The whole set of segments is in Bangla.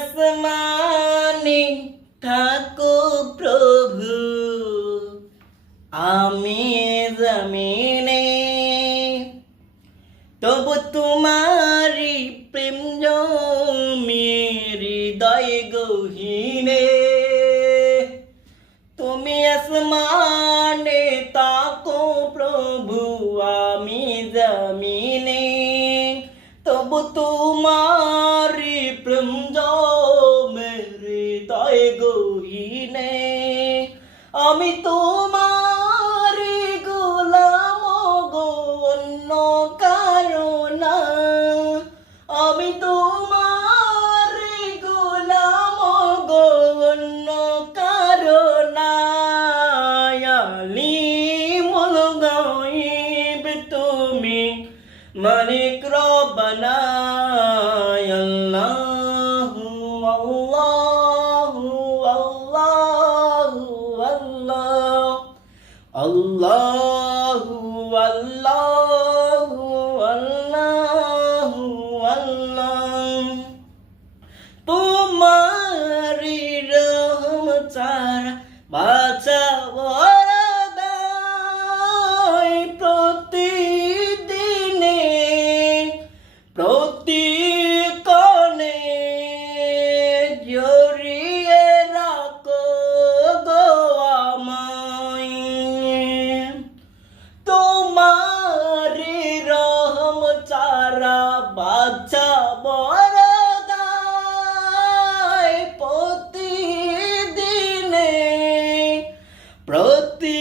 আসমানে থাকো প্রভু, আমি জমিনে, তবু তোমারি প্রেম জমে হৃদয় গহীনে। তুমি আসমানে তাকো প্রভু, আমি জমিনে, তবু তোমারি প্রেম জমে হৃদয় গহীনে। আমি তোমারি গোলাম গো, অন্য কারো না। আমি তোমারি গোলাম গো, অন্য কারো না। আলিমুল গায়ব তুমি, মালিক রব্বানা। আল্লাহু আল্লাহু আল্লাহু আল্লাহ, আল্লাহু আল্লাহু আল্লাহু আল্লাহ। তোমারি রহমত ছাড়া বাঁচাবার দায়, প্রতিদিনে প্রতিক্ষণে জড়িয়ে রাখো গো আমায়। তোমারি রহমত ছাড়া বাঁচাবার দায়, প্রতিদিনে প্রতিক্ষণে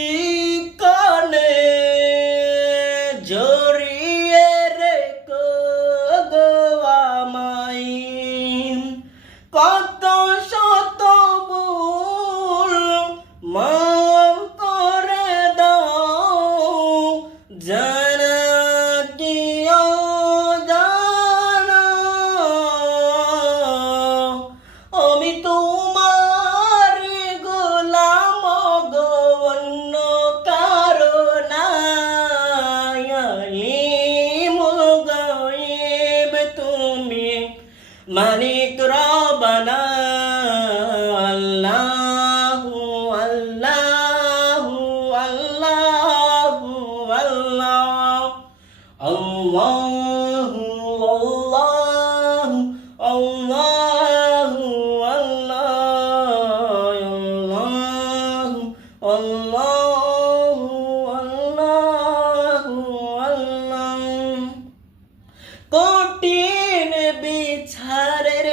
জড়িয়ে রেখো গো আমায়। কত শত ভুল মাফ করে দাও, জানা কি অজানা। আমি তোমারি গোলাম গো, অন্য কারো না। আলিমুল গায়ব তুমি, মালিক রব্বানা।